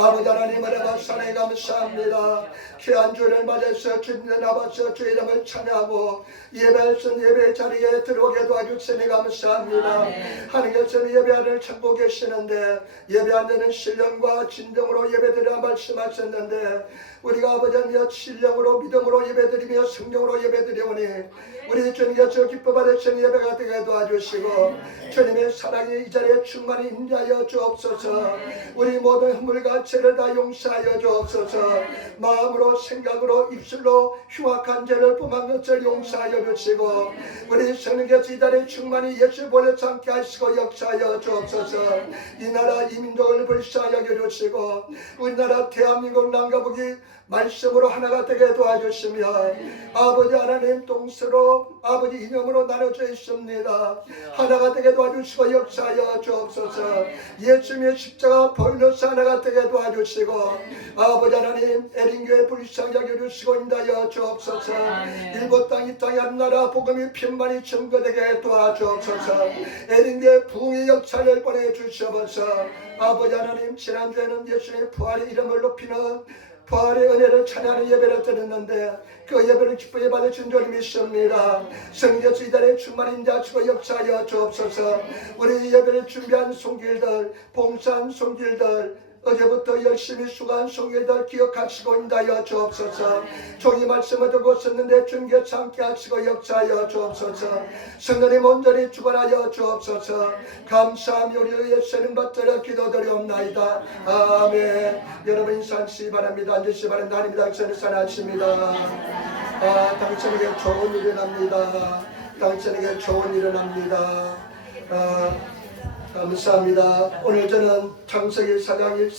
아버지 하나님을 아바사네 감사합니다. 귀한 주를 맞아서 주님을 아버지 주 이름을 찬양하고 예배했던 예배 자리에 들어오게 도와주시니 감사합니다. 하나님께서는 예배하는 찾고 계시는데 예배하는 신령과 진정으로 예배드리라 말씀하셨는데 우리가 아버지여 신령으로 믿음으로 예배드리며 성령으로 예배드리오니 우리 주님께서 기뻐 받으신 예배가 되게 도와주시고 주님의 사랑이 이 자리에 충만히 임하여 주옵소서. 우리 모든 허물과 죄를 다 용서하여 주옵소서. 마음으로 생각으로 입술로 흉악한 죄를 범한 것을 용서하여 주시고 우리 성령께서 이 자리에 충만히 예수 보내지 않게 하시고 역사하여 주옵소서. 이 나라 이민족을 불쌍하게 주시고 우리나라 대한민국 남과북이 말씀으로 하나가 되게 도와주시며 아버지 하나님 동서로 아버지 이념으로 나눠져 있습니다. 하나가 되게 도와주시고 역사하여 주옵소서. 예수님의 십자가 보일러서 하나가 되게 도와주시고 아버지 하나님 에린교회 불쌍하게 주시고 인도하여 주옵소서. 일본 땅 이 땅의 한나라 복음이 편만히 증거되게 도와주옵소서. 에린교회 부흥의 역사를 보내주시옵소서. 아버지 하나님 지난주에는 예수님의 부활의 이름을 높이는 부활의 은혜를 찬양하는 예배를 드렸는데 그 예배를 기쁘게 받으신 줄 믿습니다. 성령께서 이 자리에 충만히 인자하시고 역사하여 주옵소서. 우리 예배를 준비한 손길들 봉사한 손길들 어제부터 열심히 수고한 손길들 기억하시고 인도하여 주옵소서. 종이 말씀을 듣고 있었는데 주님께서 함께 하시고 역사하여 주옵소서. 성령님 온전히 주관하여 주옵소서. 감사하며 우리 예수님 받들어 기도드리옵나이다. 아멘. 여러분 인사하시기 바랍니다. 앉으시기 바랍니다. 하나님 당신을 사랑하십니다. 당신에게 좋은 일이 납니다. 당신에게 좋은 일이 납니다. 감사합니다. 오늘 저는 창세기 4장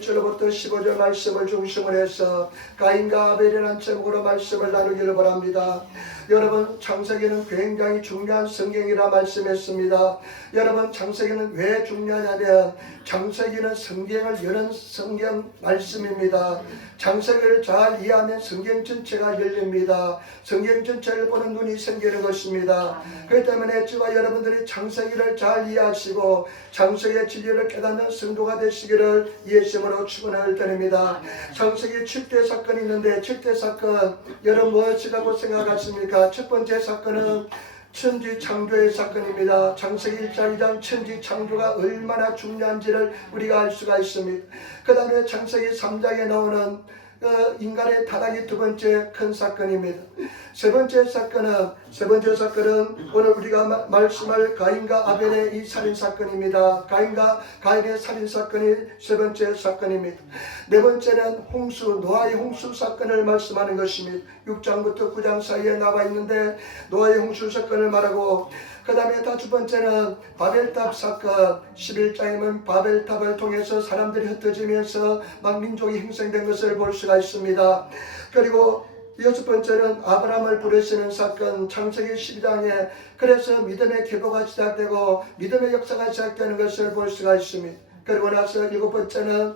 1절부터 15절 말씀을 중심으로 해서 가인과 아벨이라는 제목으로 말씀을 나누기를 바랍니다. 여러분 창세기는 굉장히 중요한 성경이라 말씀했습니다. 여러분 창세기는 왜 중요하냐면 창세기는 성경을 여는 성경 말씀입니다. 창세기를 잘 이해하면 성경 전체가 열립니다. 성경 전체를 보는 눈이 생기는 것입니다. 그렇기 때문에 저와 여러분들이 창세기를 잘 이해하시고 창세기의 진리를 깨닫는 성도가 되시기를 예수님으로 축원을 드립니다. 창세기 7대 사건이 있는데 7대 사건 여러분 무엇이라고 생각하십니까? 첫 번째 사건은 천지 창조의 사건입니다. 창세기 1장 2장 천지 창조가 얼마나 중요한지를 우리가 알 수가 있습니다. 그 다음에 창세기 3장에 나오는 인간의 타락이 두 번째 큰 사건입니다. 세 번째 사건은 오늘 우리가 말씀할 가인과 아벨의 이 살인 사건입니다. 가인의 살인 사건이 세 번째 사건입니다. 네 번째는 홍수, 노아의 홍수 사건을 말씀하는 것입니다. 6장부터 9장 사이에 나와 있는데 노아의 홍수 사건을 말하고 그 다음에 다섯 번째는 바벨탑 사건, 11장이면 바벨탑을 통해서 사람들이 흩어지면서 막 민족이 형성된 것을 볼 수가 있습니다. 그리고 여섯 번째는 아브라함을 부르시는 사건, 창세기 12장에 그래서 믿음의 기도가 시작되고 믿음의 역사가 시작되는 것을 볼 수가 있습니다. 그리고 나서 일곱 번째는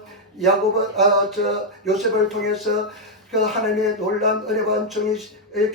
요셉을 통해서 그 하나님의 놀라운 은혜와 은총이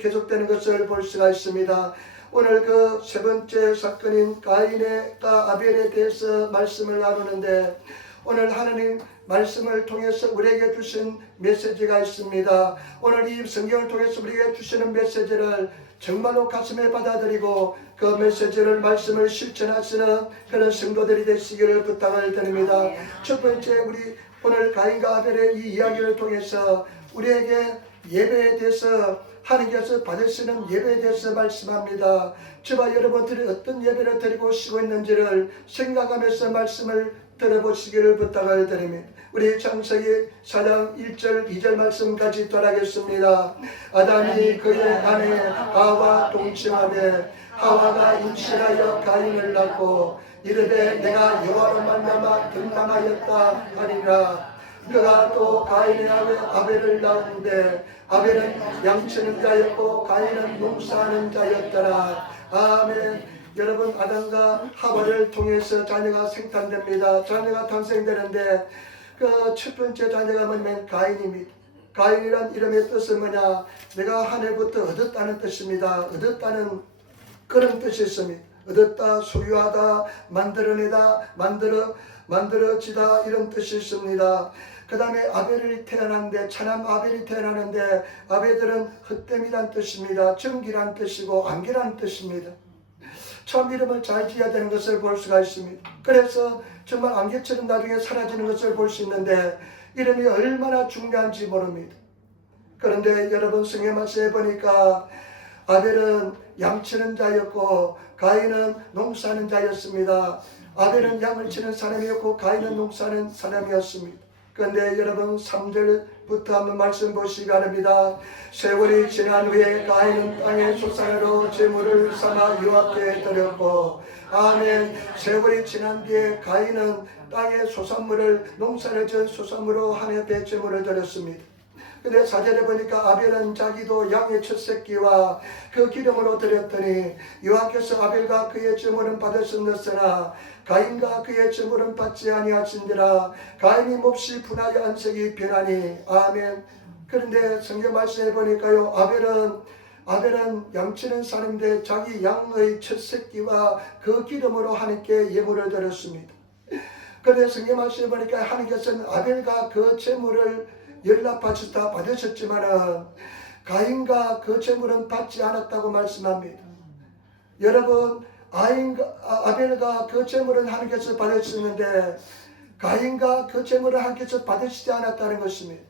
계속되는 것을 볼 수가 있습니다. 오늘 그 세 번째 사건인 가인과 아벨에 대해서 말씀을 나누는데 오늘 하나님 말씀을 통해서 우리에게 주신 메시지가 있습니다. 오늘 이 성경을 통해서 우리에게 주시는 메시지를 정말로 가슴에 받아들이고 그 메시지를 말씀을 실천하시는 그런 성도들이 되시기를 부탁을 드립니다. 첫 번째 우리 오늘 가인과 아벨의 이 이야기를 통해서 우리에게 예배에 대해서 하나님께서 받으시는 예배에 대해서 말씀합니다. 저와 여러분들이 어떤 예배를 드리고 쉬고 있는지를 생각하면서 말씀을 들어보시기를 부탁을 드립니다. 우리 창세기 4장 1절 2절 말씀까지 돌아가겠습니다. 아담이 그의 아내 하와 동침하며 하와가 임신하여 가인을 낳고 이르되 내가 여호와로 말미암아 등남하였다 하니라. 그가 또 가인의 아벨을 낳았는데 아벨은 양치는 자였고 가인은 농사하는 자였더라. 아멘. 여러분 아담과 하와를 통해서 자녀가 생탄됩니다. 자녀가 탄생되는데 그 첫 번째 자녀가 뭐냐면 가인입니다. 가인이란 이름의 뜻은 뭐냐? 내가 하늘부터 얻었다는 뜻입니다. 얻었다는 그런 뜻이 있습니다. 얻었다, 소유하다, 만들어내다, 만들어지다 이런 뜻이 있습니다. 그 다음에 아벨이 태어났는데 차남 아벨이 태어나는데 아벨들은 헛됨이란 뜻입니다. 정기란 뜻이고 안개란 뜻입니다. 참 이름을 잘 지어야 되는 것을 볼 수가 있습니다. 그래서 정말 안개처럼 나중에 사라지는 것을 볼 수 있는데 이름이 얼마나 중요한지 모릅니다. 그런데 여러분 성경 말씀에 보니까 아벨은 양치는 자였고 가인은 농사하는 자였습니다. 아벨은 양을 치는 사람이었고 가인은 농사하는 사람이었습니다. 그런데 여러분 3절부터 한번 말씀 보시기 바랍니다. 세월이 지난 후에 가인은 땅의 소산으로 제물을 삼아 여호와께 드렸고 아멘. 세월이 지난 뒤에 가인은 땅의 소산물을 농사를 지은 소산물로 하나님께 제물을 드렸습니다. 근데 4절에 보니까 아벨은 자기도 양의 첫 새끼와 그 기름으로 드렸더니 여호와께서 아벨과 그의 제물은 받으셨으나 가인과 그의 제물은 받지 아니하신지라. 가인이 몹시 분하여 안색이 변하니 아멘. 그런데 성경 말씀에 보니까요 아벨은 양치는 사람인데 자기 양의 첫 새끼와 그 기름으로 하나님께 예물을 드렸습니다. 그런데 성경 말씀에 보니까 하나님께서는 아벨과 그 제물을 받으셨지만은 가인과 그 제물은 받지 않았다고 말씀합니다. 여러분 아벨과 그 제물은 하나님께서 받으셨는데 가인과 그 제물은 하나님께서 받으시지 않았다는 것입니다.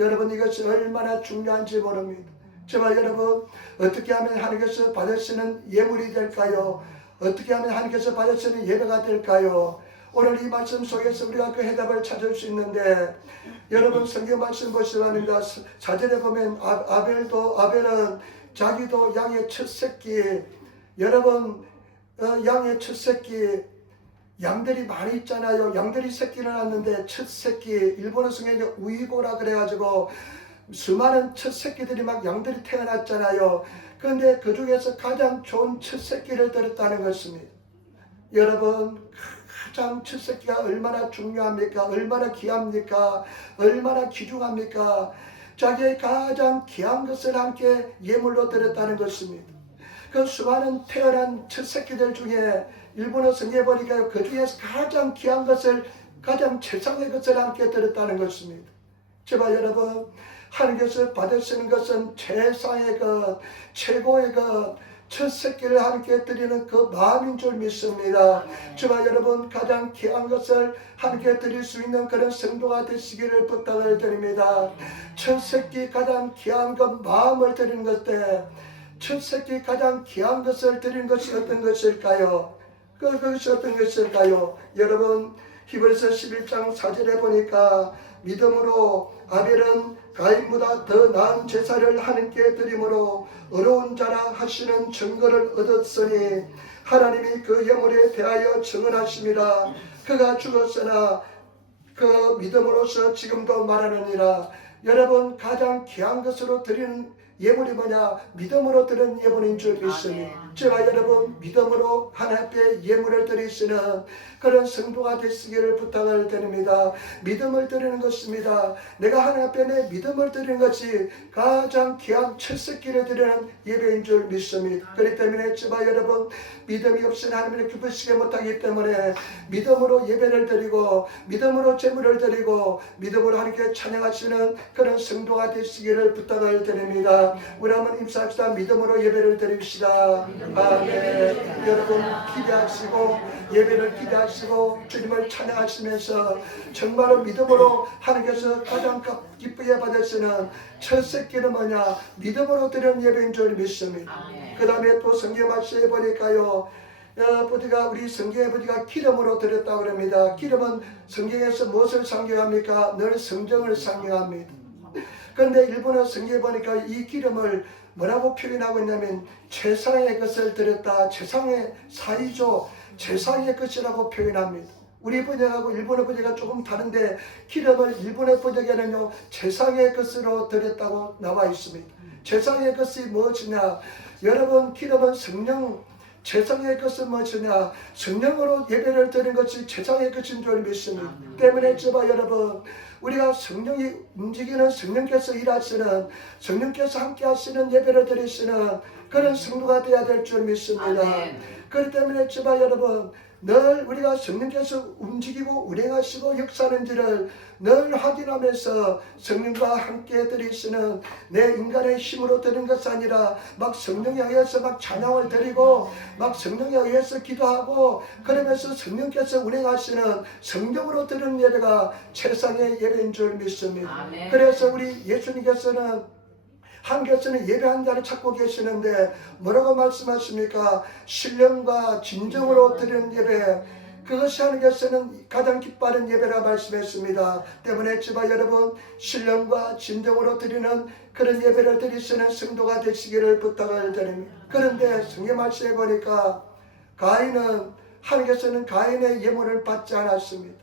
여러분 이것이 얼마나 중요한지 모릅니다. 제발 여러분 어떻게 하면 하나님께서 받으시는 예물이 될까요? 어떻게 하면 하나님께서 받으시는 예배가 될까요? 오늘 이 말씀 속에서 우리가 그 해답을 찾을 수 있는데 여러분 성경 말씀 보시기 바랍니다. 4절에 보면 아벨은 자기도 양의 첫 새끼 여러분 양의 첫 새끼 양들이 많이 있잖아요. 양들이 새끼를 낳는데 첫 새끼 일본어 성경에 우이고라 그래가지고 수많은 첫 새끼들이 막 양들이 태어났잖아요. 그런데 그 중에서 가장 좋은 첫 새끼를 드렸다는 것입니다. 여러분 가장 첫 새끼가 얼마나 중요합니까? 얼마나 귀합니까? 얼마나 귀중합니까? 자기의 가장 귀한 것을 함께 예물로 드렸다는 것입니다. 그 수많은 태어난 첫 새끼들 중에 일본어 성경에 보니까 그 중에서 가장 귀한 것을 가장 최상의 것을 함께 드렸다는 것입니다. 제발 여러분 하나님께서 받으시는 것은 최상의 것, 최고의 것, 첫 새끼를 함께 드리는 그 마음인 줄 믿습니다. 제발 여러분 가장 귀한 것을 함께 드릴 수 있는 그런 성도가 되시기를 부탁을 드립니다. 첫 새끼 가장 귀한 것 마음을 드리는 것때 첫 새끼 가장 귀한 것을 드리는 것이 어떤 것일까요? 그것이 어떤 것일까요? 여러분 히브리서 11장 4절에 보니까 믿음으로 아벨은 가인보다 더 나은 제사를 하나님께 드림으로 어려운 자라 하시는 증거를 얻었으니 하나님이 그 예물에 대하여 증언하심이라. 그가 죽었으나 그 믿음으로서 지금도 말하느니라. 여러분 가장 귀한 것으로 드리는 예물이 뭐냐? 믿음으로 드리는 예물인 줄 믿으니 제가 여러분 믿음으로 하나님 앞에 예물을 드리시는 그런 성도가 되시기를 부탁을 드립니다. 믿음을 드리는 것입니다. 내가 하나님 앞에 내 믿음을 드리는 것이 가장 귀한 첫 새끼를 드리는 예배인 줄 믿습니다. 그렇기 때문에 제가 여러분 믿음이 없이는 하나님을 기쁘시게 못하기 때문에 믿음으로 예배를 드리고 믿음으로 제물을 드리고 믿음으로 하나님께 찬양하시는 그런 성도가 되시기를 부탁을 드립니다. 우리 한번 임사합시다. 믿음으로 예배를 드립시다. 아멘. 여러분 기대하시고 예배를 기대하시고 주님을 찬양하시면서 정말로 믿음으로 하나님께서 가장 기쁘게 받으시는 첫 새끼는 뭐냐? 믿음으로 드리는 예배인 줄 믿습니다. 그 다음에 또 성경 말씀에 보니까요 우리 성경에 보니까 기름으로 드렸다고 합니다. 기름은 성경에서 무엇을 상징합니까? 늘 성정을 상징합니다. 그런데 일본어 성경에 보니까 이 기름을 뭐라고 표현하고 있냐면 최상의 것을 드렸다. 최상의 사이조, 최상의 것이라고 표현합니다. 우리 번역하고 일본어 번역이 조금 다른데 기름을 일본어 번역에는요 최상의 것으로 드렸다고 나와 있습니다. 최상의 것이 무엇이냐? 여러분 기름은 성령, 최상의 것은 무엇이냐? 성령으로 예배를 드리는 것이 최상의 것인 줄 믿습니다. 때문에 저와 여러분 우리가 성령이 움직이는 성령께서 일하시는 성령께서 함께 하시는 예배를 드리시는 그런 성도가 되어야 될 줄 믿습니다. 그렇기 때문에 저와 여러분 늘 우리가 성령께서 움직이고 운행하시고 역사하는지를 늘 확인하면서 성령과 함께 드리시는 내 인간의 힘으로 드는 것이 아니라 막 성령에 의해서 막 찬양을 드리고 막 성령에 의해서 기도하고 그러면서 성령께서 운행하시는 성령으로 드리는 예배가 최상의 예배인 줄 믿습니다. 아멘. 그래서 우리 예수님께서는 하나님께서는 예배한 자를 찾고 계시는데 뭐라고 말씀하십니까? 신령과 진정으로 드리는 예배, 그것이 하나님께서는 가장 기뻐하는 예배라 말씀했습니다. 때문에 지바 여러분, 신령과 진정으로 드리는 그런 예배를 드리시는 성도가 되시기를 부탁을 드립니다. 그런데 성경 말씀에 보니까 가인은, 하나님께서는 가인의 예물을 받지 않았습니다.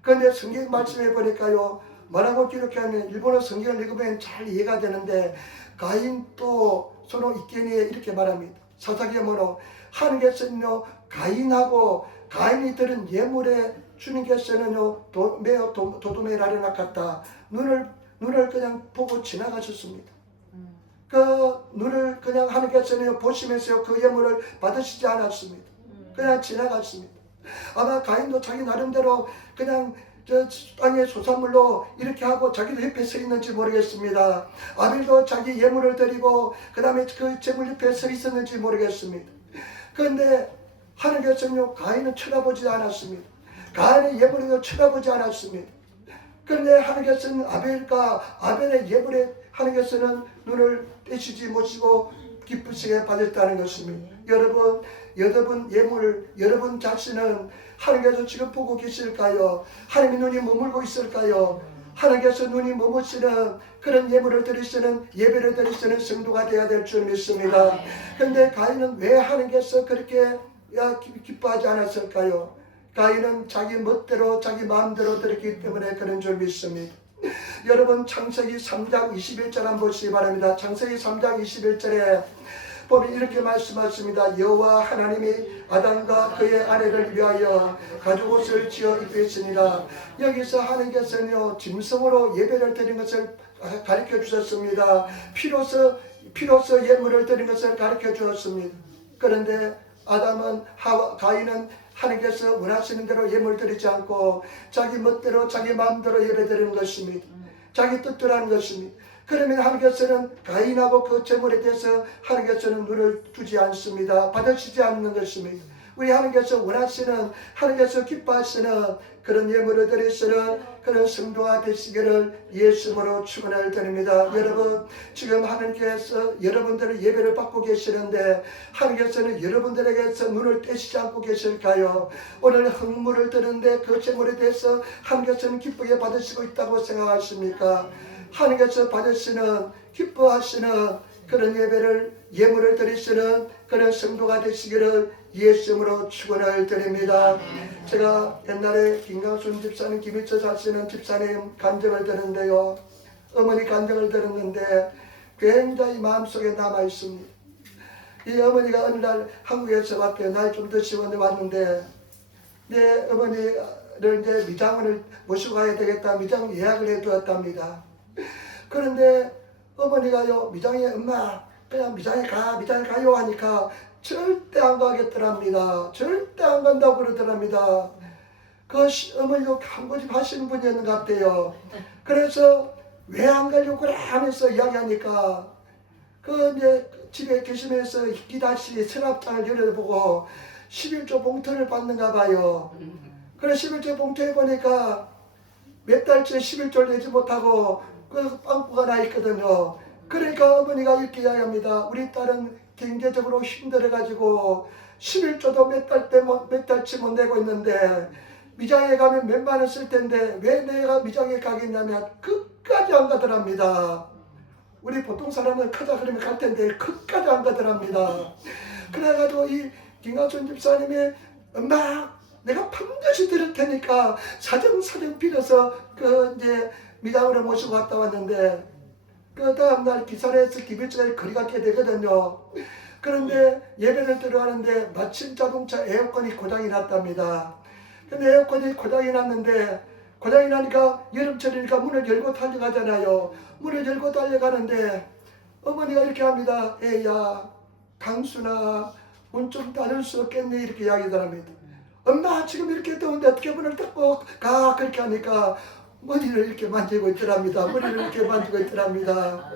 그런데 성경 말씀에 보니까요, 뭐라고 기록하면 일본어 성경을 읽으면 잘 이해가 되는데, 가인 또 소노 이케니에 이렇게 말합니다. 사사기문으로 하나님께서는요, 가인하고 가인이 들은 예물에 주님께서는요, 매우 도둠에 라려나갔다. 눈을 그냥 보고 지나가셨습니다. 그 눈을 그냥 하나님께서는 보시면서 그 예물을 받으시지 않았습니다. 그냥 지나갔습니다. 아마 가인도 자기 나름대로 그냥 저 땅의 소산물로 이렇게 하고 자기도 옆에 서 있는지 모르겠습니다. 아벨도 자기 예물을 드리고 그 다음에 그 제물 옆에 서 있었는지 모르겠습니다. 그런데 하나님께서는 가인은 쳐다보지 않았습니다. 가인의 예물을 쳐다보지 않았습니다. 그런데 하나님께서는 아벨의 예물에 하나님께서는 눈을 떼시지 못하시고 기쁘시게 받았다는 것입니다. 여러분 예물, 여러분 자신은 하나님께서 지금 보고 계실까요? 하나님의 눈이 머물고 있을까요? 하나님께서 눈이 머무시는 그런 예물을 드리시는, 예배를 드리시는 성도가 되어야 될 줄 믿습니다. 그런데 가인은 왜 하나님께서 그렇게 기뻐하지 않았을까요? 가인은 자기 멋대로 자기 마음대로 드렸기 때문에 그런 줄 믿습니다. 여러분 창세기 3장 21절 한번 보시기 바랍니다. 창세기 3장 21절에 보면 이렇게 말씀하십니다. 여호와 하나님이 아담과 그의 아내를 위하여 가죽옷을 지어 입혔으니라. 여기서 하나님께서는요, 짐승으로 예배를 드린 것을 가르쳐 주셨습니다. 피로서 예물을 드린 것을 가르쳐 주었습니다. 그런데 가인은 하나님께서 원하시는 대로 예물 드리지 않고 자기 멋대로 자기 마음대로 예배 드리는 것입니다. 자기 뜻대로 하는 것입니다. 그러면 하나님께서는 가인하고 그 제물에 대해서 하나님께서는 눈을 주지 않습니다. 받으시지 않는 것입니다. 우리 하나님께서 원하시는, 하나님께서 기뻐하시는 그런 예물을 드리시는 그런 성도가 되시기를 예수님으로 축원을 드립니다. 여러분, 지금 하나님께서 여러분들의 예배를 받고 계시는데 하나님께서는 여러분들에게서 눈을 떼시지 않고 계실까요? 오늘 헌물을 드는데 그 제물에 대해서 하나님께서는 기쁘게 받으시고 있다고 생각하십니까? 하나님께서 받으시는, 기뻐하시는 그런 예물을 드리시는 그런 성도가 되시기를 예수님으로 축원을 드립니다. 제가 옛날에 김강순 집사님, 김일철 사시는 집사님 간증을 들었는데요, 어머니 간증을 들었는데 굉장히 마음속에 남아 있습니다. 이 어머니가 어느 날 한국에서 왔대요. 나이 좀 드시고 왔는데 내 어머니를 이제 미장원을 모시고 가야 되겠다, 미장 예약을 해두었답니다. 그런데 어머니가요, 미장에 엄마 그냥 미장에 가요 하니까 절대 안 가겠더랍니다. 절대 안 간다고 그러더랍니다. 그 어머니도 한고집 하시는 분이었는 것 같아요. 그래서 왜 안 가려고 그래 하면서 이야기하니까 그 이제 집에 계시면서 기다시 서랍장을 열어보고 11조 봉투를 받는가 봐요. 그래 11조 봉투에 보니까 몇 달째 11조를 내지 못하고 그 빵꾸가 나 있거든요. 그러니까 어머니가 이렇게 이야기합니다. 우리 딸은 경제적으로 힘들어가지고 11조도 몇 달치 못 내고 있는데 미장에 가면 몇만 원 쓸 텐데 왜 내가 미장에 가겠냐면 끝까지 안 가더랍니다. 우리 보통 사람은 가자 그러면 갈 텐데 끝까지 안 가더랍니다. 그래가지고 이 김강순 집사님이 엄마 내가 반드시 드릴 테니까 사정 빌어서 그 이제 미장으로 모시고 갔다 왔는데 그 다음날 기사에서 기빌자에 거리가 꽤 되거든요. 그런데 예배를 들어가는데 마침 자동차 에어컨이 고장이 났답니다. 근데 에어컨이 고장이 났는데 고장이 나니까 여름철이니까 문을 열고 달려가잖아요. 문을 열고 달려가는데 어머니가 이렇게 합니다. 애야 강순아 문 좀 닫을 수 없겠니? 이렇게 이야기를 합니다. 엄마 지금 이렇게 더운데 어떻게 문을 닫고 가? 그렇게 하니까 머리를 이렇게 만지고 있더랍니다. 머리를 이렇게 만지고 있더랍니다.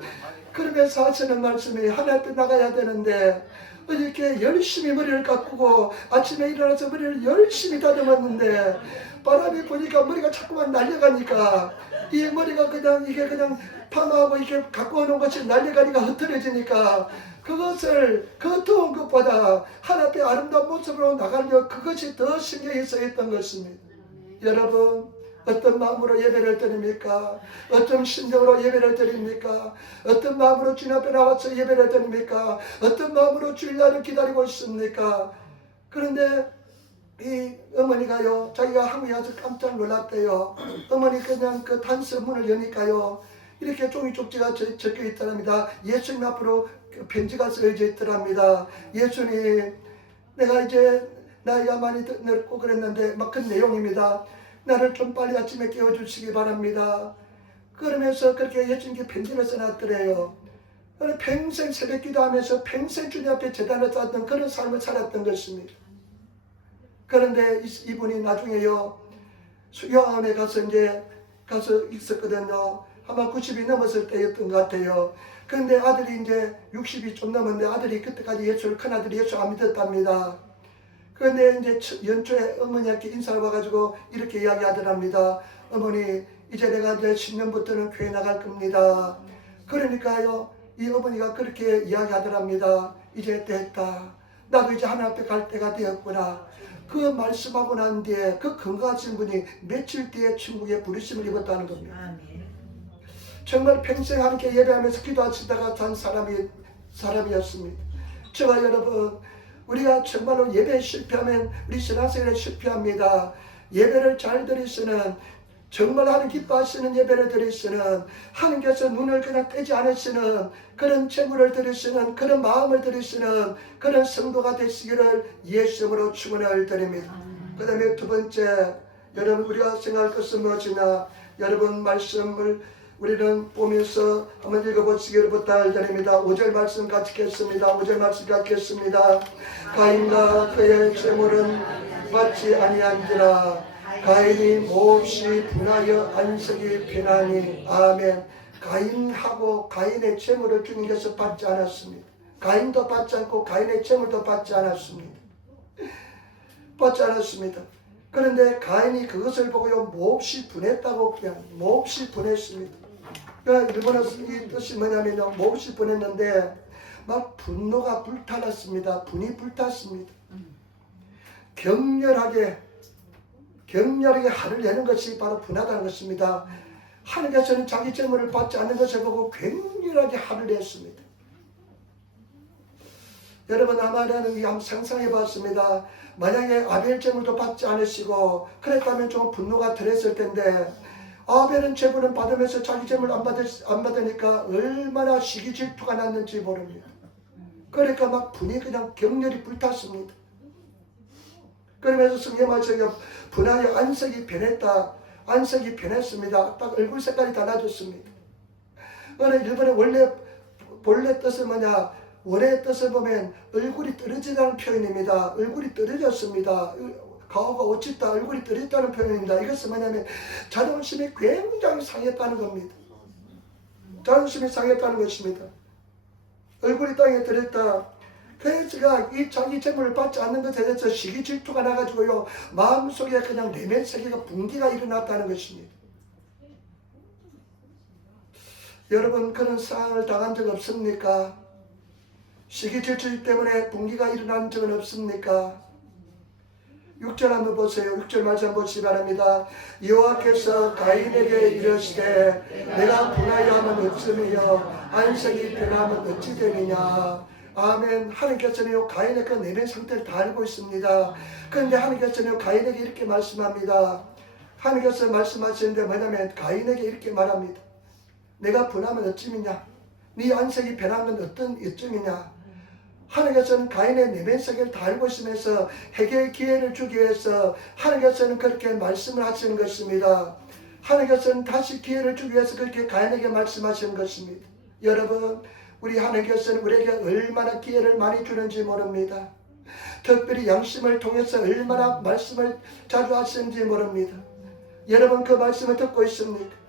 그러면서 하시는 말씀이 하나 앞에 나가야 되는데 이렇게 열심히 머리를 깎고 아침에 일어나서 머리를 열심히 다듬었는데 바람이 부니까 머리가 자꾸만 날려가니까 이 머리가 그냥 이게 그냥 파마하고 이렇게 갖고 오는 것이 날려가니까 흐트러지니까 그것을 그 더운 것보다 하나님의 아름다운 모습으로 나가려 그것이 더 신경이 쓰였던 것입니다. 여러분 어떤 마음으로 예배를 드립니까? 어떤 심정으로 예배를 드립니까? 어떤 마음으로 주님 앞에 나와서 예배를 드립니까? 어떤 마음으로 주일날을 기다리고 있습니까? 그런데 이 어머니가요, 자기가 한국에 와서 깜짝 놀랐대요. 어머니 그냥 그 단서 문을 여니까요, 이렇게 종이 쪽지가 적혀 있더랍니다. 예수님 앞으로 편지가 쓰여져 있더랍니다. 예수님, 내가 이제 나이가 많이 늙고 그랬는데 막 그 내용입니다. 나를 좀 빨리 아침에 깨워주시기 바랍니다. 그러면서 그렇게 예수님께 편지를 써놨더래요. 평생 새벽 기도하면서 평생 주님 앞에 제단을 쌓았던 그런 삶을 살았던 것입니다. 그런데 이분이 나중에요, 수교원에 가서 있었거든요. 아마 90이 넘었을 때였던 것 같아요. 그런데 아들이 이제 60이 좀 넘었는데 아들이 그때까지 큰아들이 예수 안 믿었답니다. 그런데 이제 연초에 어머니한테 인사를 와가지고 이렇게 이야기하더랍니다. 어머니, 이제 내가 이제 10년부터는 교회 나갈 겁니다. 그러니까요, 이 어머니가 그렇게 이야기하더랍니다. 이제 됐다. 나도 이제 하나님 앞에 갈 때가 되었구나. 그 말씀하고 난 뒤에 그 건강하신 분이 며칠 뒤에 천국에 부르심을 입었다는 겁니다. 정말 평생 함께 예배하면서 기도하시다가 산 사람이었습니다. 저와 여러분, 우리가 정말로 예배에 실패하면 우리 신앙생활에 실패합니다. 예배를 잘 드리시는, 정말 하나님 기뻐하시는 예배를 드리시는, 하나님께서 눈을 그냥 떼지 않으시는 그런 재물을 드리시는, 그런 마음을 드리시는 그런 성도가 되시기를 예수님으로 축원을 드립니다. 그 다음에 두 번째, 여러분 우리가 생각할 것은 무엇이냐? 여러분 말씀을 우리는 보면서 한번 읽어보시기를 부탁드립니다. 5절 말씀 같이 읽겠습니다. 5절 말씀 같이 읽겠습니다. 가인과 그의 재물은 받지 아니한지라 가인이 몹시 분하여 안색이 변하니. 아멘. 가인하고 가인의 재물을 주님께서 받지 않았습니다. 가인도 받지 않고 가인의 재물도 받지 않았습니다. 받지 않았습니다. 그런데 가인이 그것을 보고요, 몹시 분했다고, 그냥 몹시 분했습니다. 일본어 이 뜻이 뭐냐면요, 몹시 분했는데 막 분노가 불타났습니다. 분이 불탔습니다. 격렬하게 화를 내는 것이 바로 분하다는 것입니다. 하나님께서는 자기 재물을 받지 않는 것을 보고 격렬하게 화를 냈습니다. 여러분 아마는 한번 상상해 봤습니다. 만약에 아벨 재물도 받지 않으시고 그랬다면 좀 분노가 덜했을 텐데, 아벨은 재물은 받으면서 자기 재물 안 받으니까 얼마나 시기 질투가 났는지 모릅니다. 그러니까 막 분이 그냥 격렬히 불탔습니다. 그러면서 성경 말씀에 분하여 안색이 변했다. 안색이 변했습니다. 딱 얼굴 색깔이 달라졌습니다. 일본의 본래 뜻은 뭐냐? 원래의 뜻을 보면 얼굴이 떨어지다는 표현입니다. 얼굴이 떨어졌습니다. 가오가 어찌다 얼굴이 떨어졌다는 표현입니다. 이것은 뭐냐면 자존심이 굉장히 상했다는 겁니다. 자존심이 상했다는 것입니다. 얼굴이 땅에 떨어졌다. 그래서 이 자기 재물을 받지 않는 것에 대해서 시기 질투가 나가지고요, 마음속에 그냥 내면 세계가 분기가 일어났다는 것입니다. 여러분 그런 상황을 당한 적 없습니까? 시기 질투 때문에 분기가 일어난 적은 없습니까? 6절 한번 보세요. 6절 말씀 보시기 바랍니다. 여호와께서 가인에게 이르시되 내가 분하여 하면 없으며 안색이 변하면 어찌 되느냐. 아멘. 하나님께서는 가인의 그 내면 상태를 다 알고 있습니다. 그런데 하나님께서는 가인에게 이렇게 말씀합니다. 하나님께서 말씀하시는데 뭐냐면 가인에게 이렇게 말합니다. 내가 분하면 어찌미냐? 네 안색이 변한 건 어쩌미냐? 하나님께서는 가인의 내면 세계를 다 알고 있으면서 해결 기회를 주기 위해서 하나님께서는 그렇게 말씀을 하시는 것입니다. 하나님께서는 다시 기회를 주기 위해서 그렇게 가인에게 말씀하시는 것입니다. 여러분, 우리 하나님께서는 우리에게 얼마나 기회를 많이 주는지 모릅니다. 특별히 양심을 통해서 얼마나 말씀을 자주 하시는지 모릅니다. 여러분 그 말씀을 듣고 있습니까?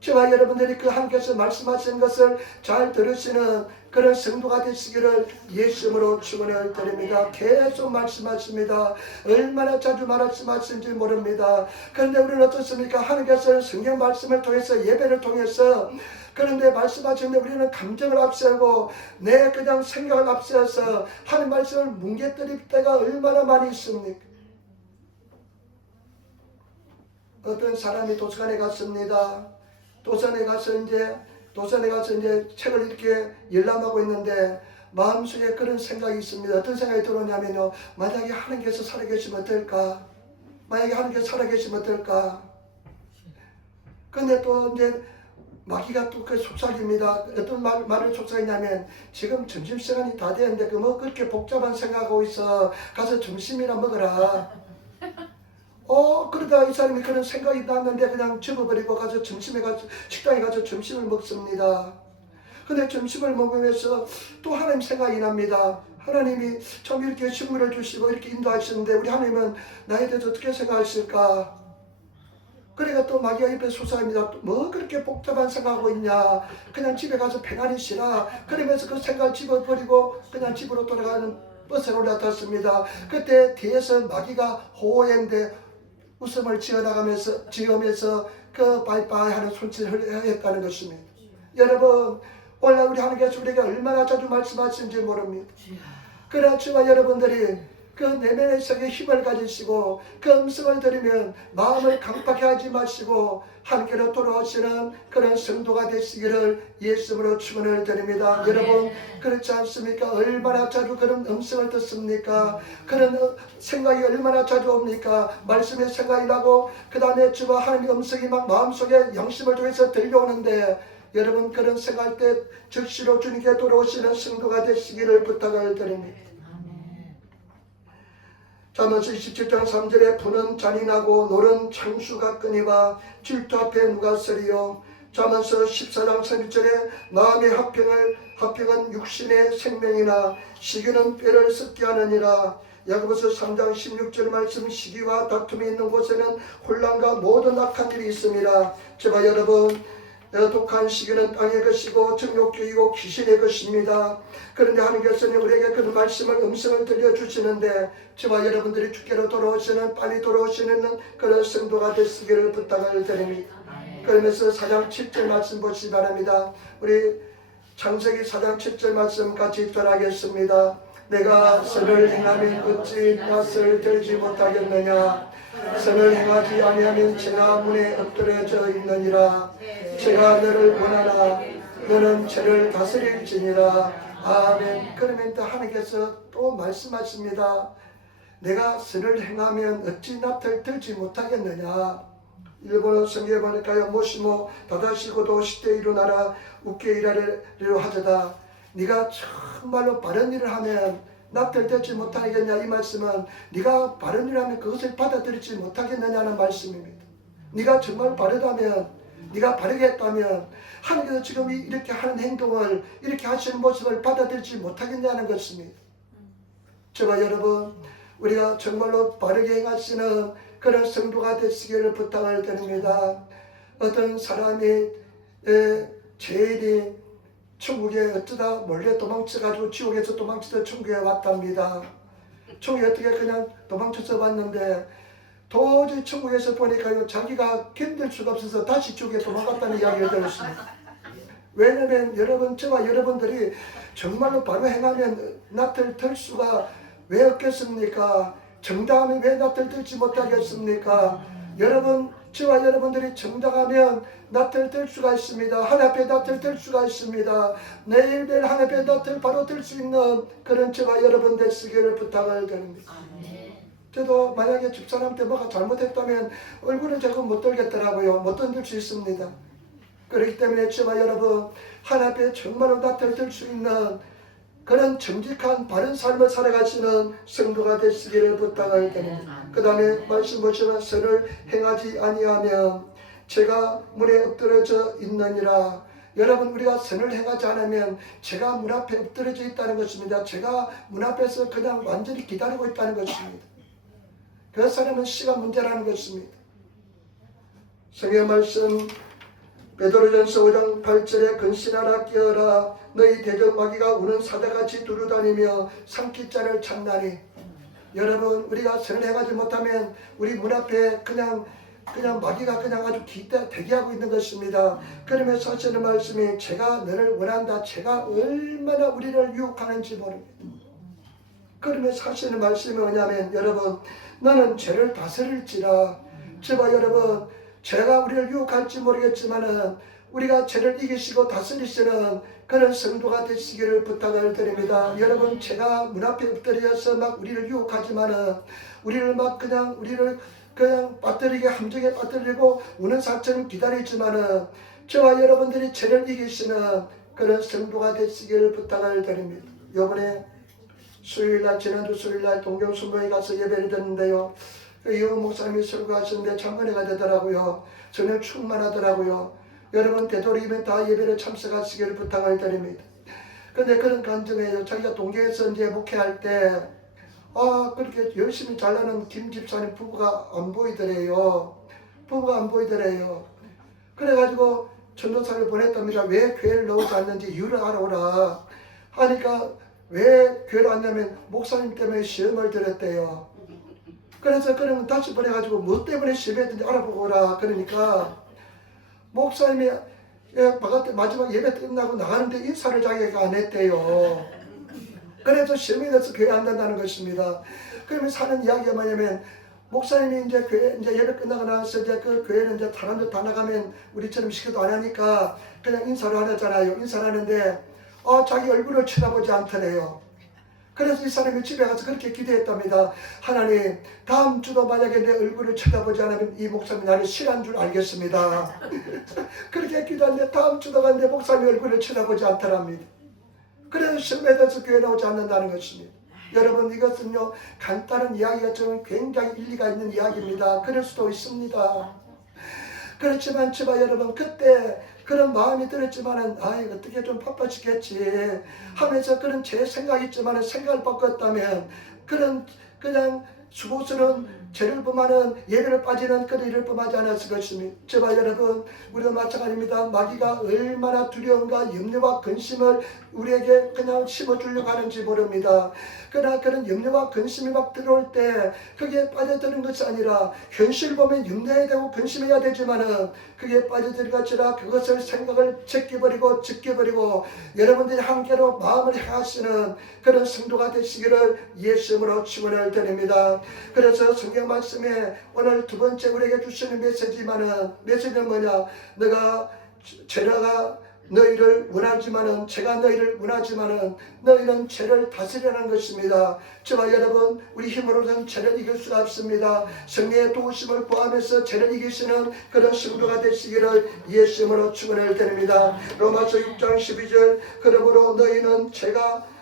저와 여러분들이 그 하나님께서 말씀하신 것을 잘 들으시는 그런 성도가 되시기를 예수님으로 축원을 드립니다. 계속 말씀하십니다. 얼마나 자주 말씀하시는지 모릅니다. 그런데 우리는 어떻습니까? 하나님께서 성경 말씀을 통해서 예배를 통해서 그런데 말씀하시는데 우리는 감정을 앞세우고 내 그냥 생각을 앞세워서 하나님 말씀을 뭉개뜨릴 때가 얼마나 많이 있습니까? 어떤 사람이 도서관에 갔습니다. 도서관에 가서 이제 책을 이렇게 열람하고 있는데 마음속에 그런 생각이 있습니다. 어떤 생각이 들어오냐면요. 만약에 하나님께서 살아계시면 어떨까? 만약에 하나님께서 살아계시면 어떨까? 근데 또 이제 마귀가 또 그 속삭입니다. 어떤 말을 속삭이냐면 지금 점심시간이 다 되는데 그 뭐 그렇게 복잡한 생각하고 있어. 가서 점심이나 먹어라. 그러다 이 사람이 그런 생각이 났는데 그냥 접어버리고 가서 식당에 가서 점심을 먹습니다. 근데 점심을 먹으면서 또 하나님 생각이 납니다. 하나님이 참 이렇게 식물을 주시고 이렇게 인도하시는데 우리 하나님은 나에 대해서 어떻게 생각하실까? 그러니까 또 마귀가 옆에 솟아입니다. 뭐 그렇게 복잡한 생각하고 있냐? 그냥 집에 가서 평안히 쉬라. 그러면서 그 생각 집어버리고 그냥 집으로 돌아가는 버스에 올라탔습니다. 그때 뒤에서 마귀가 호호했는데 웃음을 지으면서 그 바이바이 하는 손짓을 했다는 것입니다. 여러분, 오늘 우리 하나님께서 우리에게 얼마나 자주 말씀하시는지 모릅니다. 그러나 저와 여러분들이 그 내면의 속에 힘을 가지시고 그 음성을 들으면 마음을 강팍하게 하지 마시고 하나님께로 돌아오시는 그런 성도가 되시기를 예수님으로 축원을 드립니다. 여러분 그렇지 않습니까? 얼마나 자주 그런 음성을 듣습니까? 그런 생각이 얼마나 자주 옵니까? 말씀의 생각이 나고 그 다음에 주와 하나님의 음성이 막 마음속에 양심을 통해서 들려오는데 여러분 그런 생각할 때 즉시로 주님께 돌아오시는 성도가 되시기를 부탁을 드립니다. 잠언서 27장 3절에 부는 잔인하고 노는 창수가 끄니와 질투 앞에 누가 서리요. 잠언서 14장 31절에 마음의 합평은 육신의 생명이나 시기는 뼈를 썩게 하느니라. 야고보서 3장 16절 말씀 시기와 다툼이 있는 곳에는 혼란과 모든 악한 일이 있습니다. 제가 여러분 독한 시기는 땅의 것이고 정욕교이고 귀신의 것입니다. 그런데 하나님께서는 우리에게 그 음성을 들려주시는데 저와 여러분들이 주께로 돌아오시는 빨리 돌아오시는 그런 성도가 되시기를 부탁을 드립니다. 그러면서 4장 7절 말씀 보시기 바랍니다. 우리 창세기 4장 7절 말씀 같이 전하겠습니다. 내가 선을 행하면 어찌 낯을 들지 못하겠느냐. 선을 행하지 아니하면 죄가 문에 엎드려져 있느니라. 죄가 너를 원하나 너는 죄를 다스릴지니라. 아멘. 그러면 또 하나님께서 또 말씀하십니다. 내가 선을 행하면 어찌 낯을 들지 못하겠느냐. 일본어 성경에 보니까요. 모시모 다다시고도 시대 일어나라 웃게 일하려 하자다. 네가 정말로 바른 일을 하면 낯을 들지 못하겠냐. 이 말씀은 네가 바른 일을 하면 그것을 받아들이지 못하겠느냐는 말씀입니다. 네가 정말 바르다면 네가 바르게 했다면 하나님께서 지금 이렇게 하는 행동을 이렇게 하시는 모습을 받아들이지 못하겠냐는 것입니다. 저와 여러분 우리가 정말로 바르게 행하시는 그런 성도가 되시기를 부탁을 드립니다. 어떤 사람이 죄인이 천국에 어쩌다 몰래 도망쳐가지고 지옥에서 도망쳐서 천국에 왔답니다. 천국에 어떻게 그냥 도망쳐서 왔는데 도저히 천국에서 보니까요 자기가 견딜 수가 없어서 다시 지옥에 도망갔다는 이야기를 들었습니다. 왜냐하면 여러분 저와 여러분들이 정말로 바로 행하면 낯을 들 수가 왜 없겠습니까? 정당하면 왜 낯을 들지 못하겠습니까? 여러분 저와 여러분들이 정당하면 낯을 들 수가 있습니다. 하나님 앞에 낯을 들 수가 있습니다. 내일 뵐 하나님 앞에 낯을 바로 들 수 있는 그런 저와 여러분 되시기를 부탁을 드립니다. 저도 만약에 집사람한테 뭐가 잘못했다면 얼굴을 조금 못 들겠더라고요. 못 던질 수 있습니다. 그렇기 때문에 저와 여러분 하나님 앞에 정말로 낯을 들 수 있는 그런 정직한 바른 삶을 살아가시는 성도가 되시기를 부탁을 드립니다. 그 다음에 말씀 보시면 선을 행하지 아니하면 죄가 문에 엎드려져 있느니라. 여러분 우리가 선을 행하지 않으면 죄가 문 앞에 엎드려져 있다는 것입니다. 죄가 문 앞에서 그냥 완전히 기다리고 있다는 것입니다. 그 사람은 시간 문제라는 것입니다. 성경 말씀 베드로전서 5장 8절에 근신하라 깨어라 너희 대적 마귀가 우는 사자같이 두루다니며 삼킬 자를 찾나니. 여러분 우리가 선을 행하지 못하면 우리 문 앞에 그냥 마귀가 그냥 아주 대기하고 있는 것입니다. 그러면서 하시는 말씀이 제가 너를 원한다. 제가 얼마나 우리를 유혹하는지 모릅니다. 그러면서 하시는 말씀이 뭐냐면 여러분 너는 죄를 다스릴지라. 제발 여러분 죄가 우리를 유혹할지 모르겠지만은 우리가 죄를 이기시고 다스리시는 그런 성도가 되시기를 부탁을 드립니다. 여러분 죄가 문 앞에 엎드려서 막 우리를 유혹하지만은 우리를 그냥 빠뜨리게 함정에 빠뜨리고 우는 사처럼 기다리지만은 저와 여러분들이 죄를 이기시는 그런 성도가 되시기를 부탁을 드립니다. 이번에 수요일날 지난주 수요일날 동경순교에 가서 예배를 드렸는데요. 이용 목사님이 설교하시는데 참 은혜가 되더라고요. 저는 충만하더라고요. 여러분 되도록이면 다 예배를 참석하시기를 부탁을 드립니다. 근데 그런 감정이에요. 자기가 동경에서 이제 목회할 때 그렇게 열심히 잘나는 김 집사님 부부가 안 보이더래요. 그래가지고 전도사를 보냈답니다. 왜 교회를 나오지 않는지 이유를 알아오라 하니까 왜 교회를 왔냐면 목사님 때문에 시험을 들었대요. 그래서 그러면 다시 보내가지고 뭐 때문에 시험했는지 알아보고 오라. 그러니까 목사님이 바깥에 마지막 예배 끝나고 나가는데 인사를 자기가 안 했대요. 그래서 시험이 돼서 교회 안 간다는 것입니다. 그러면서 하는 이야기가 뭐냐면 목사님이 이제 교회 이제 예배 끝나고 나서 이제 그 교회는 이제 사람들 다 나가면 우리처럼 시켜도 안 하니까 그냥 인사를 하잖아요. 인사를 하는데 자기 얼굴을 쳐다보지 않더래요. 그래서 이 사람이 집에 가서 그렇게 기도했답니다. 하나님 다음 주도 만약에 내 얼굴을 쳐다보지 않으면 이 목사님이 나를 싫어한 줄 알겠습니다. 그렇게 기도하는데 다음 주도 갔는데 목사님이 얼굴을 쳐다보지 않더랍니다. 그래서 시험에 대해서 교회 나오지 않는다는 것입니다. 여러분 이것은요 간단한 이야기 같지만 굉장히 일리가 있는 이야기입니다. 그럴 수도 있습니다. 그렇지만 제발 여러분 그때 그런 마음이 들었지만은 어떻게 좀 바빠지겠지 하면서 그런 제 생각이 있지만은 생각을 바꿨다면 그냥 수고스러운 죄를 범하는 예배를 빠지는 그런 일을 범하지 않았을 것입니다. 제발 여러분 우리도 마찬가지입니다. 마귀가 얼마나 두려움과 염려와 근심을 우리에게 그냥 심어주려고 하는지 모릅니다. 그러나 그런 염려와 근심이 막 들어올 때 그게 빠져드는 것이 아니라 현실 보면 염려해야 되고 근심해야 되지만은 그게 빠져들어가지라 그것을 생각을 제껴버리고 여러분들이 함께로 마음을 향하시는 그런 성도가 되시기를 예수님으로 축원을 드립니다. 그래서 성경 말씀에 오늘 두 번째 우리에게 주시는 메시지는 뭐냐? 제가 너희를 원하지만은 제가 너희를 원하지만은 너희는 죄를 다스리라는 것입니다. 저와 여러분 우리 힘으로는 죄를 이길 수가 없습니다. 성령의 도우심을 구하면서 죄를 이기시는 그런 성도가 되시기를 예수님으로 축원을 드립니다. 로마서 6장 12절 그러므로 너희는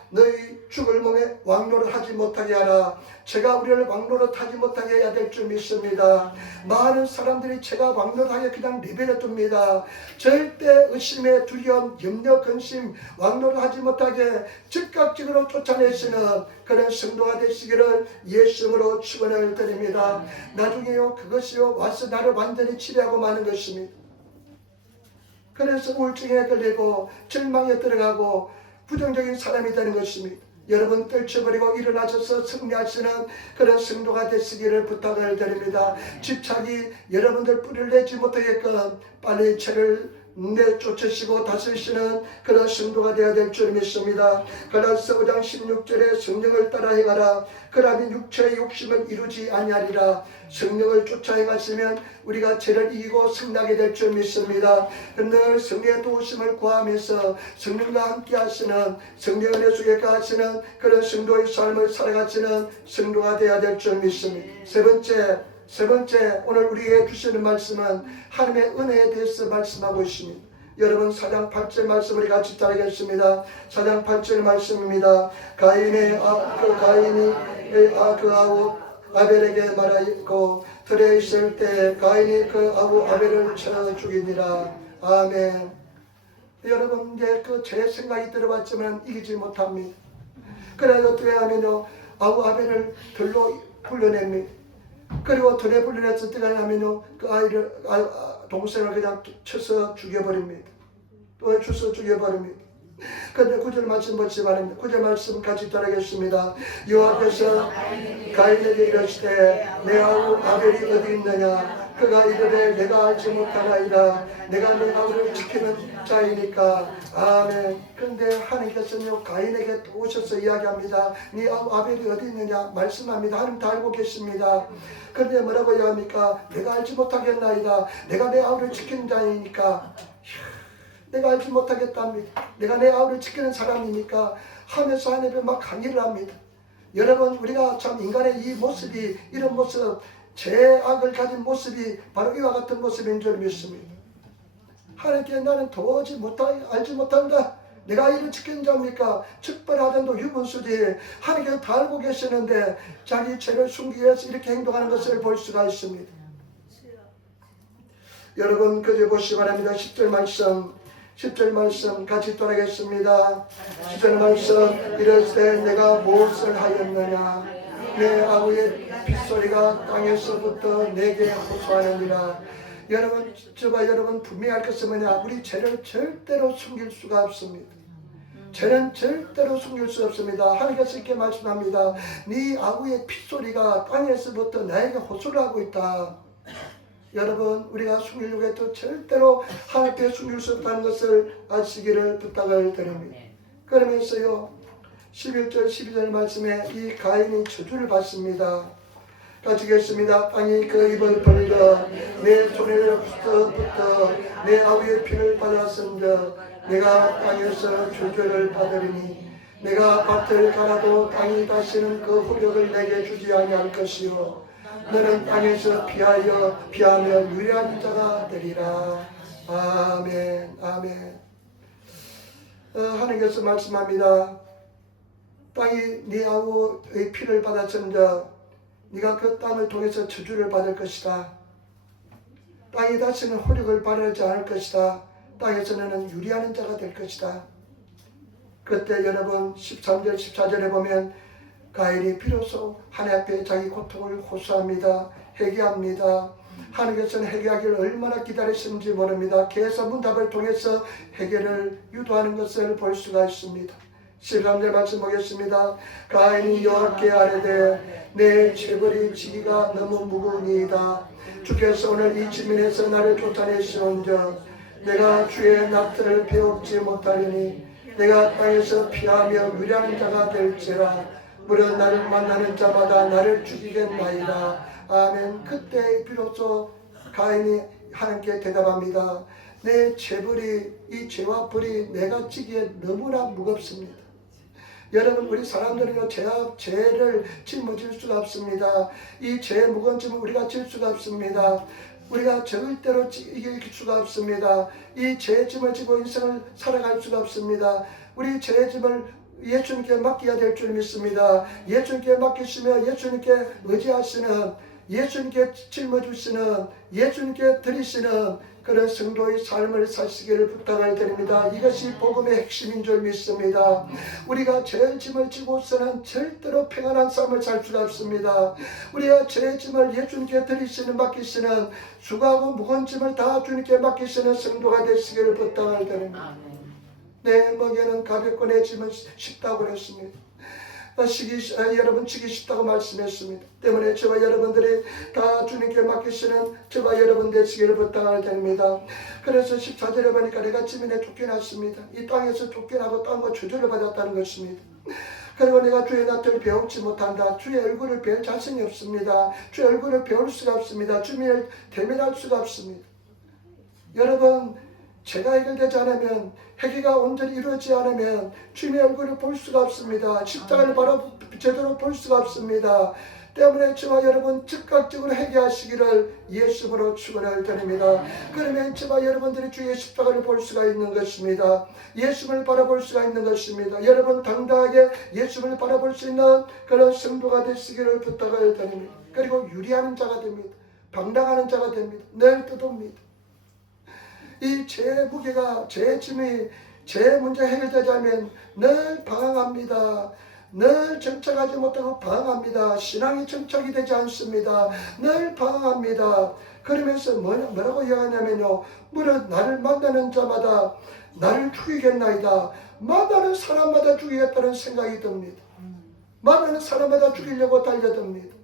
너희 죽을 몸에 왕노를 하지 못하게 하라. 제가 우리를 왕노릇 하지 못하게 해야 될 줄 믿습니다. 많은 사람들이 제가 왕노릇하게 그냥 내버려 둡니다. 절대 의심에 두려움, 염려, 근심, 왕노릇 하지 못하게 즉각적으로 쫓아내시는 그런 성도가 되시기를 예수님으로 축원을 드립니다. 나중에요 그것이요 와서 나를 완전히 지배하고 마는 것입니다. 그래서 우울증에 걸리고 절망에 들어가고 부정적인 사람이 되는 것입니다. 여러분 떨쳐버리고 일어나셔서 승리하시는 그런 성도가 되시기를 부탁을 드립니다. 집착이 여러분들 뿌리를 내지 못하게끔 빨리 죄를 내쫓으시고 다스리시는 그런 성도가 되어야 될 줄 믿습니다. 갈라디아서 5장 16절에 성령을 따라 행하라. 그러면 육체의 욕심을 이루지 아니하리라. 성령을 쫓아 행하시면 우리가 죄를 이기고 승리하게 될 줄 믿습니다. 늘 성령의 도우심을 구하면서 성령과 함께 하시는 성령 은혜 속에 가시는 그런 성도의 삶을 살아가시는 성도가 되어야 될 줄 믿습니다. 세 번째 오늘 우리에게 주시는 말씀은 하나님의 은혜에 대해서 말씀하고 있습니다. 여러분 4장 8절 말씀 우리 같이 따르겠습니다. 4장 8절 말씀입니다. 가인이 그 아우 아벨에게 말하였고 들에 있을 때 가인이 그 아우 아벨을 쳐 죽이니라. 아멘. 여러분 이제 그 제 생각이 들어봤지만 이기지 못합니다. 그래서 어떻게 하면요, 아벨을 들로 불러냅니다. 그리고 들에 불러냈을 때가 하면요, 그 아이를 동생을 그냥 쳐서 죽여버립니다. 또 쳐서 죽여버립니다. 그런데 9절 말씀 보시기 바랍니다. 9절 말씀 같이 따라하겠습니다. 여호와께서 가인에게 이르시되 내 아우 아벨이 어디 있느냐? 그가 이르되 내가 알지 못하나이다. 내가 내 아우를 지키는 자이니까. 아멘. 그런데 하나님께서는 가인에게 또 오셔서 이야기합니다. 네 아우 아벨이 어디 있느냐 말씀합니다. 하나님 다 알고 계십니다. 그런데 뭐라고 이야기합니까? 내가 알지 못하겠나이다. 내가 내 아우를 지키는 자이니까. 내가 알지 못하겠답니다. 내가 내 아우를 지키는 사람이니까 하면서 하나님께 막 강의를 합니다. 여러분, 우리가 참 인간의 이 모습이, 이런 모습, 죄악을 가진 모습이 바로 이와 같은 모습인 줄 믿습니다. 하나님께 나는 도저히 알지 못한다. 내가 이를 지키는 자입니까? 측벌하던도 유분수지. 하나님께서 다 알고 계시는데 자기 죄를 숨기기 위해서 이렇게 행동하는 것을 볼 수가 있습니다. 여러분, 그저 보시기 바랍니다. 10절 말씀 같이 따라하겠습니다. 10절 말씀 이르시되 내가 무엇을 하였느냐? 내 아우의 빗소리가 땅에서부터 내게 호소하느니라. 여러분, 저와 여러분 분명히 알 것은 뭐냐? 우리 죄를 절대로 숨길 수가 없습니다. 죄는 절대로 숨길 수 없습니다. 하나님께서 이렇게 말씀합니다. 네 아우의 핏소리가 땅에서부터 나에게 호소를 하고 있다. 여러분, 우리가 숨기려고 해도 절대로 하나님 앞에 숨길 수 없다는 것을 아시기를 부탁을 드립니다. 그러면서요, 11절 12절 말씀에 이 가인이 저주를 받습니다. 같이 읽겠습니다. 땅이 그 입을 벌려 내 손에서부터 내 아우의 피를 받았은즉 내가 땅에서 저주를 받으리니 내가 밭을 갈아도 땅이 다시는 그 후력을 내게 주지 아니할 것이요 너는 땅에서 피하며 유리한 자가 되리라. 아멘. 아멘. 하나님께서 말씀합니다. 땅이 네 아우의 피를 받았은즉 네가 그 땅을 통해서 저주를 받을 것이다. 땅이 다시는 호력을 발휘하지 않을 것이다. 땅에서 너는 유리하는 자가 될 것이다. 그때 여러분 13절 14절에 보면 가인이 비로소 하나님 앞에 자기 고통을 호소합니다. 회개합니다. 하나님께서는 회개하기를 얼마나 기다리시는지 모릅니다. 계속 문답을 통해서 회개를 유도하는 것을 볼 수가 있습니다. 13절 말씀 보겠습니다. 가인이 여호와께 아뢰되 내 죄벌이 지기가 너무 무거우니이다. 주께서 오늘 이 지면에서 나를 쫓아내시온즉 내가 주의 낙태를 배웁지 못하리니 내가 땅에서 피하며 유리하는 자가 될지라. 무릇 나를 만나는 자마다 나를 죽이겠나이다. 아멘. 그때 비로소 가인이 하나님께 대답합니다. 내 죄벌이, 이 죄와 벌이 내가 지기에 너무나 무겁습니다. 여러분, 우리 사람들은요, 죄를 짊어질 수가 없습니다. 이 죄의 무거운 짐을 우리가 질 수가 없습니다. 우리가 절대로 이길 수가 없습니다. 이 죄의 짐을 지고 인생을 살아갈 수가 없습니다. 우리 죄의 짐을 예수님께 맡겨야 될 줄 믿습니다. 예수님께 맡기시며 예수님께 의지하시는, 예수님께 짊어지시는, 예수님께 드리시는 그런 성도의 삶을 사시기를 부탁을 드립니다. 이것이 복음의 핵심인 줄 믿습니다. 우리가 죄의 짐을 지고서는 절대로 평안한 삶을 살 수가 없습니다. 우리가 죄의 짐을 예수님께 드리시는, 맡기시는, 수고하고 무거운 짐을 다 주님께 맡기시는 성도가 되시기를 부탁을 드립니다. 내 멍에는 가볍고 내 짐은 쉽다고 그랬습니다. 여러분 지기 쉽다고 말씀했습니다. 때문에 저와 여러분들이 다 주님께 맡기시는 저와 여러분 되시기를 부탁을 드립니다. 그래서 14절에 보니까 내가 지면에 쫓겨났습니다. 이 땅에서 쫓겨나고 땅과 저주를 받았다는 것입니다. 그리고 내가 주의 낯을 배우지 못한다. 주의 얼굴을 배울 자신이 없습니다. 주의 얼굴을 배울 수가 없습니다. 주님을 대면할 수가 없습니다. 여러분, 죄가 해결되지 않으면, 회개가 온전히 이루어지지 않으면 주님의 얼굴을 볼 수가 없습니다. 십자가를 바로 제대로 볼 수가 없습니다. 때문에 저와 여러분 즉각적으로 회개하시기를 예수님으로 축원을 드립니다. 그러면 저와 여러분들이 주의 십자가를 볼 수가 있는 것입니다. 예수님을 바라볼 수가 있는 것입니다. 여러분 당당하게 예수님을 바라볼 수 있는 그런 성도가 되시기를 부탁을 드립니다. 그리고 유리하는 자가 됩니다. 방랑하는 자가 됩니다. 늘 떠돕니다. 이 제 무게가, 제 짐이, 제 문제 해결되지 않으면 늘 방황합니다. 늘 정착하지 못하고 방황합니다. 신앙이 정착이 되지 않습니다. 늘 방황합니다. 그러면서 뭐라고 이야기하냐면요, 물론 나를 만나는 자마다 나를 죽이겠나이다. 만나는 사람마다 죽이겠다는 생각이 듭니다. 만나는 사람마다 죽이려고 달려듭니다.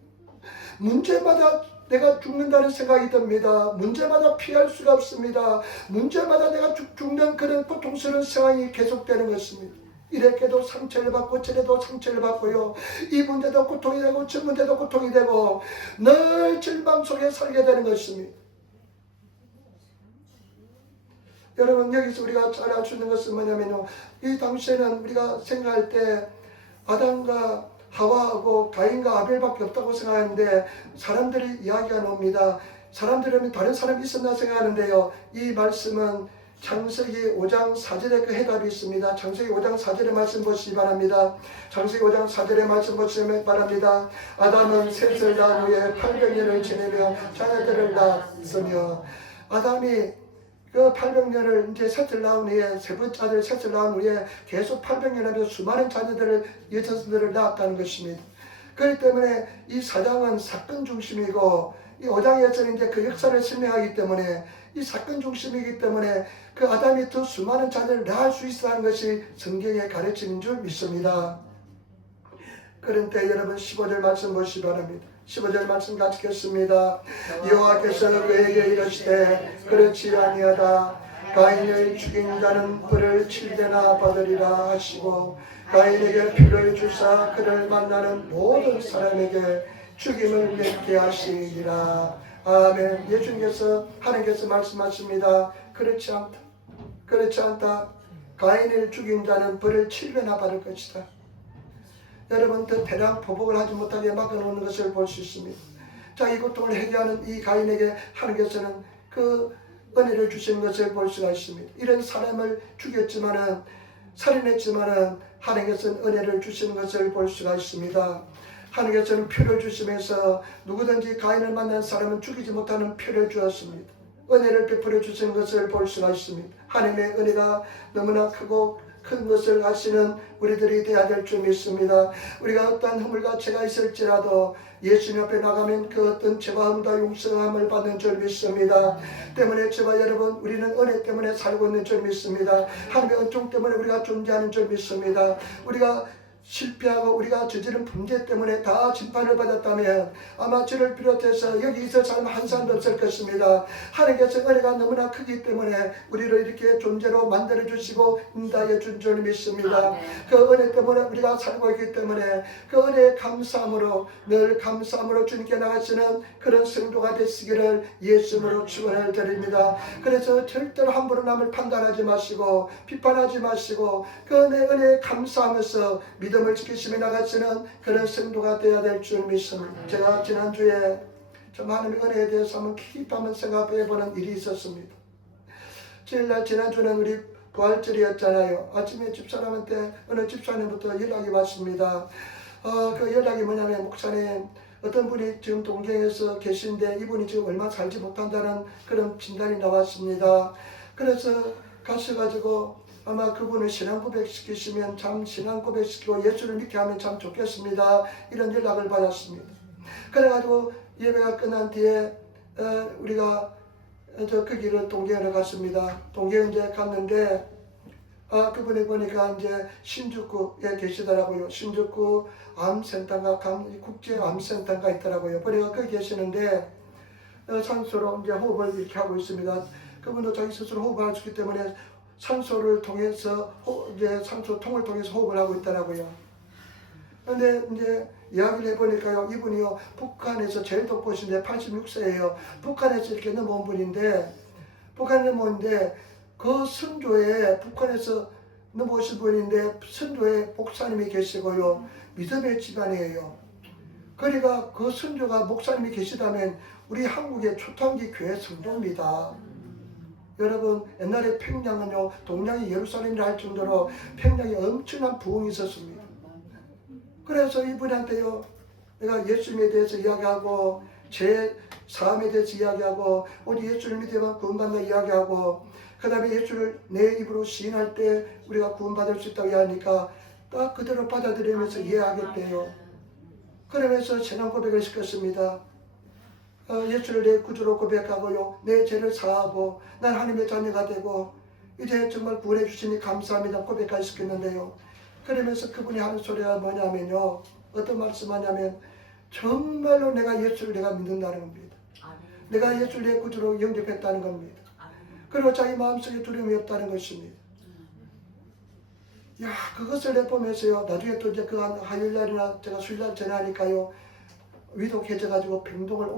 문제마다 내가 죽는다는 생각이 듭니다. 문제마다 피할 수가 없습니다. 문제마다 내가 죽는 그런 고통스러운 상황이 계속되는 것입니다. 이렇게도 상처를 받고 저래도 상처를 받고요. 이 문제도 고통이 되고 저 문제도 고통이 되고 늘 절망 속에 살게 되는 것입니다. 여러분, 여기서 우리가 잘 알 수 있는 것은 뭐냐면요, 이 당시에는 우리가 생각할 때 아담과 하와하고 가인과 아벨밖에 없다고 생각하는데 사람들이 이야기가 나옵니다. 사람들은 다른 사람이 있었나 생각하는데요, 이 말씀은 창세기 5장 4절에 그 해답이 있습니다. 창세기 5장 4절의 말씀 보시기 바랍니다. 창세기 5장 4절의 말씀 보시기 바랍니다. 아담은 셋을 낳은 후에 800년을 지내며 자녀들을 낳았으며, 아담이 그 800년을 이제 셋을 낳은 후에, 세 번째 아들 셋을 낳은 후에 계속 800년 하면서 수많은 자녀들을, 여자들을 낳았다는 것입니다. 그렇기 때문에 이 4장은 사건 중심이고, 이 5장에서는 이제 그 역사를 설명하기 때문에, 이 사건 중심이기 때문에 그 아담이 더 수많은 자녀를 낳을 수 있다는 것이 성경의 가르침인 줄 믿습니다. 그런데 여러분 15절 말씀 보시기 바랍니다. 15절 말씀 같이 읽겠습니다. 여호와께서 그에게 이르시되 그렇지 아니하다. 가인을 죽인 자는 벌을 7배나 받으리라 하시고, 가인에게 표를 주사 그를 만나는 모든 사람에게 죽임을 맺게 하시리라. 아멘. 예수님께서, 하나님께서 말씀하십니다. 그렇지 않다. 그렇지 않다. 가인을 죽인 자는 벌을 7배나 받을 것이다. 여러분, 더 대량 보복을 하지 못하게 막아놓는 것을 볼 수 있습니다. 자, 이 고통을 해결하는 이 가인에게 하나님께서는 그 은혜를 주시는 것을 볼 수가 있습니다. 이런 사람을 죽였지만은, 살인했지만은 하나님께서는 은혜를 주시는 것을 볼 수가 있습니다. 하나님께서는 표를 주시면서 누구든지 가인을 만난 사람은 죽이지 못하는 표를 주었습니다. 은혜를 베풀어 주시는 것을 볼 수가 있습니다. 하나님의 은혜가 너무나 크고 큰 것을 아시는 우리들이 되어야 될 줄 믿습니다. 우리가 어떠한 허물과 죄가 있을지라도 예수님 앞에 나가면 그 어떤 죄와 허물과 용서함을 받는 줄 믿습니다. 때문에 저와 여러분, 우리는 은혜 때문에 살고 있는 줄 믿습니다. 하나님의 은총 때문에 우리가 존재하는 줄 믿습니다. 우리가 실패하고 우리가 저지른 범죄 때문에 다 심판을 받았다면 아마 저를 비롯해서 여기 있을 사람 한 사람도 없을 것입니다. 하나님께서 은혜가 너무나 크기 때문에 우리를 이렇게 존재로 만들어주시고 인도하여 준 줄 믿습니다. 그 은혜 때문에 우리가 살고 있기 때문에 그 은혜에 감사함으로, 늘 감사함으로 주님께 나가시는 그런 성도가 되시기를 예수님으로 축원을 드립니다. 그래서 절대로 함부로 남을 판단하지 마시고 비판하지 마시고 그 은혜에 감사하면서 믿음을 지키시며 나가시는 그런 성도가 되어야 될 줄 믿습니다. 제가 지난주에 좀 하나님의 은혜에 대해서 한번 깊이 한번 생각해보는 일이 있었습니다. 주일날 지난주는 우리 부활절이었잖아요. 아침에 집사람한테, 어느 집사님부터 연락이 왔습니다. 그 연락이 뭐냐면, 목사님, 어떤 분이 지금 동경에서 계신데 이분이 지금 얼마 살지 못한다는 그런 진단이 나왔습니다. 그래서 가셔가지고 아마 그분을 신앙 고백시키시면 참 신앙 고백시키고 예수를 믿게 하면 참 좋겠습니다. 이런 연락을 받았습니다. 그래가지고 예배가 끝난 뒤에 우리가 그 길을 동계로 갔습니다. 동계 이제 갔는데 그분이 보니까 이제 신주쿠에 계시더라고요. 신주쿠 암센터가 국제 암센터가 있더라고요. 보니까 거기 계시는데 산소로 이제 호흡을 이렇게 하고 있습니다. 그분도 자기 스스로 호흡을 할 수 있기 때문에 산소를 통해서 이제 산소통을 통해서 호흡을 하고 있더라고요. 그런데 이제 이야기를 해보니까요, 이분이요 북한에서 제일 독보신데 86세예요. 북한에서 이렇게 넘어온 분인데, 북한에 넘어온데 그 선조에, 북한에서 넘어오신 분인데 선조에 목사님이 계시고요, 믿음의 집안이에요. 그러니까 그 선조가 목사님이 계시다면 우리 한국의 초창기 교회 성도입니다. 여러분, 옛날에 평양은요 동양이 예루살렘이라 할 정도로 평양에 엄청난 부흥이 있었습니다. 그래서 이분한테요 내가 예수님에 대해서 이야기하고 제 삶에 대해서 이야기하고 우리 예수를 믿으면 구원받는다 이야기하고 그 다음에 예수를 내 입으로 시인할 때 우리가 구원받을 수 있다고 이야기하니까 딱 그대로 받아들이면서 이해하겠대요. 그러면서 신앙 고백을 시켰습니다. 예수를 내 구주로 고백하고요. 내 죄를 사하고 난 하나님의 자녀가 되고 이제 정말 구원해 주시니 감사합니다 고백까지 시켰는데요. 그러면서 그분이 하는 소리가 뭐냐면요. 어떤 말씀하냐면 정말로 내가 예수를 내가 믿는다는 겁니다. 내가 예수를 내 구주로 영접했다는 겁니다. 그리고 자기 마음속에 두려움이 없다는 것입니다. 야, 그것을 내보면서요. 나중에 또 이제 그 화요일날이나 제가 수요일날 전화하니까요. 위독해져가지고 병원을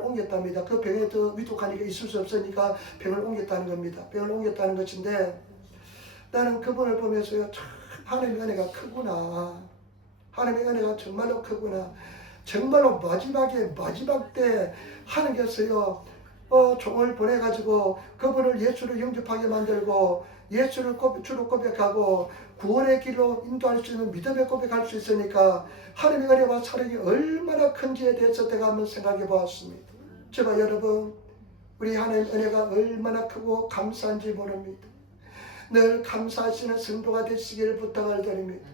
옮겼답니다. 그 병에 더 위독하니까 있을 수 없으니까 병을 옮겼다는 겁니다. 병을 옮겼다는 것인데 나는 그분을 보면서요. 참 하나님의 은혜가 크구나. 하나님의 은혜가 정말로 크구나. 정말로 마지막 때 하나님께서요. 종을 보내가지고 그분을 예수를 영접하게 만들고 예수를 주로 고백하고 구원의 길로 인도할 수 있는 믿음의 고백할 수 있으니까 하나님의 은혜와 사랑이 얼마나 큰지에 대해서 제가 한번 생각해 보았습니다. 제가 여러분 우리 하나님의 은혜가 얼마나 크고 감사한지 모릅니다. 늘 감사하시는 성도가 되시기를 부탁을 드립니다.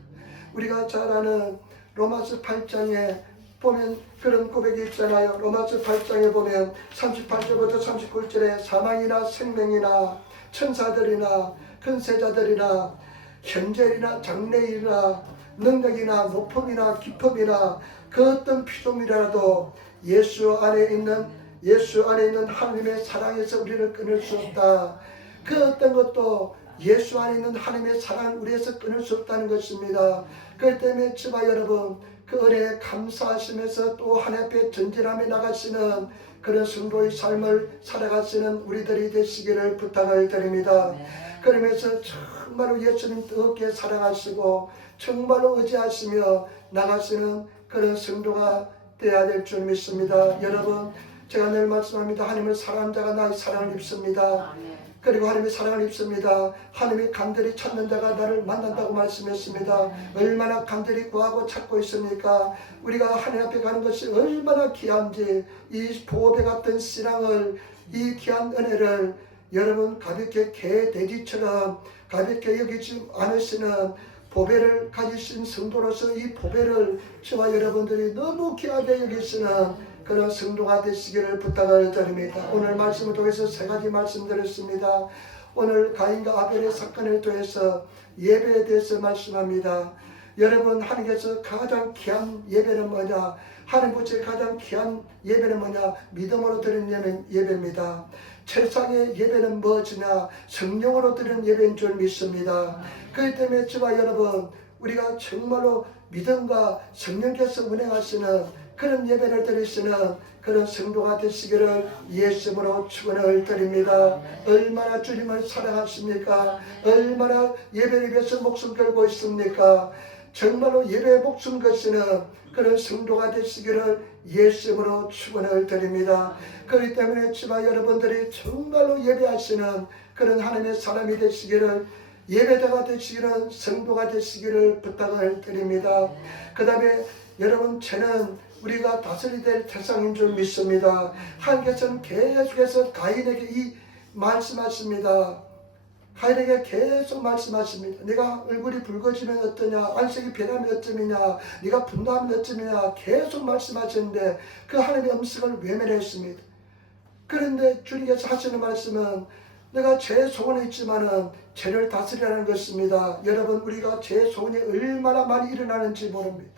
우리가 잘 아는 로마서 8장에 보면 그런 고백이 있잖아요. 로마서 8장에 보면 38절부터 39절에 사망이나 생명이나 천사들이나 근세자들이나 현재이나 장래이나 능력이나 높음이나 깊음이나 그 어떤 피조물이라도 예수 안에 있는 하나님의 사랑에서 우리를 끊을 수 없다. 그 어떤 것도 예수 안에 있는 하나님의 사랑을 우리에서 끊을 수 없다는 것입니다. 그렇기 때문에 지바 여러분 그 은혜에 감사하시면서 또 하나님 앞에 전진하며 나가시는 그런 성도의 삶을 살아가시는 우리들이 되시기를 부탁을 드립니다. 그러면서 정말로 예수님 뜨겁게 사랑하시고 정말로 의지하시며 나가시는 그런 성도가 되어야 될 줄 믿습니다. 여러분 제가 늘 말씀합니다. 하나님을 사랑하는 자가 나의 사랑을 입습니다. 그리고 하나님의 사랑을 입습니다. 하나님이 간절히 찾는 자가 나를 만난다고 말씀했습니다. 얼마나 간절히 구하고 찾고 있습니까? 우리가 하나님 앞에 가는 것이 얼마나 귀한지 이 보배 같은 신앙을 이 귀한 은혜를 여러분 가볍게 개 돼지처럼 가볍게 여기지 않으시는 보배를 가지신 성도로서 이 보배를 저와 여러분들이 너무 귀하게 여기시는 그런 성도가 되시기를 부탁을 드립니다. 오늘 말씀을 통해서 세 가지 말씀드렸습니다. 오늘 가인과 아벨의 사건을 통해서 예배에 대해서 말씀합니다. 여러분 하나님께서 가장 귀한 예배는 뭐냐? 하나님 보시기에 가장 귀한 예배는 뭐냐? 믿음으로 드리는 예배입니다. 세상의 예배는 뭐지냐? 성령으로 드리는 예배인 줄 믿습니다. 그렇기 때문에 저와 여러분 우리가 정말로 믿음과 성령께서 운행하시는 그런 예배를 드리시는 그런 성도가 되시기를 예수님으로 축원을 드립니다. 얼마나 주님을 사랑하십니까? 얼마나 예배를 위해서 목숨 걸고 있습니까? 정말로 예배에 목숨 거시는 그런 성도가 되시기를 예수님으로 축원을 드립니다. 그렇기 때문에 지마 여러분들이 정말로 예배하시는 그런 하나님의 사람이 되시기를 예배자가 되시기를 성도가 되시기를 부탁을 드립니다. 그 다음에 여러분 죄는 우리가 다스려야 될 대상인 줄 믿습니다. 하나님께서는 계속해서 가인에게 말씀하십니다. 가인에게 계속 말씀하십니다. 네가 얼굴이 붉어지면 어떠냐, 안색이 변하면 어쩌느냐, 네가 분노하면 어쩌느냐 계속 말씀하시는데 그 하나님의 음성을 외면했습니다. 그런데 주님께서 하시는 말씀은 내가 죄 소원에 있지만은 죄를 다스리라는 것입니다. 여러분 우리가 죄 소원이 얼마나 많이 일어나는지 모릅니다.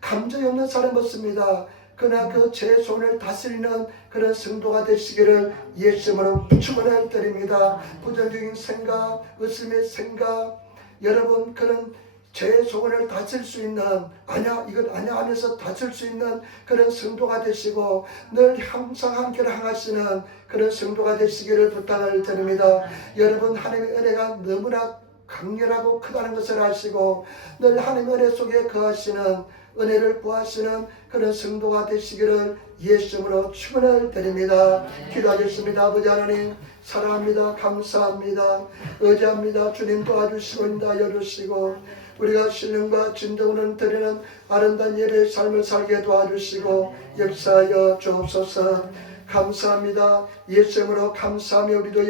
감정이 없는 사람 없습니다. 그러나 그 제 손을 다스리는 그런 성도가 되시기를 예수님으로 축원을 드립니다. 부정적인 생각, 의심의 생각, 여러분 그런 제 소원을 다스릴 수 있는 아냐 이건 아냐 하면서 다스릴 수 있는 그런 성도가 되시고 늘 항상 함께를 향하시는 그런 성도가 되시기를 부탁을 드립니다. 여러분 하나님의 은혜가 너무나 강렬하고 크다는 것을 아시고 늘 하나님의 은혜 속에 거하시는 은혜를 구하시는 그런 성도가 되시기를 예수님으로 축원을 드립니다. 기도하겠습니다. 아버지 하나님 사랑합니다. 감사합니다. 의지합니다. 주님 도와주시고 인도하여 주시고 우리가 신령과 진정으로 드리는 아름다운 예배의 삶을 살게 도와주시고 역사하여 주옵소서. 감사합니다. 예수님으로 감사하며 우리도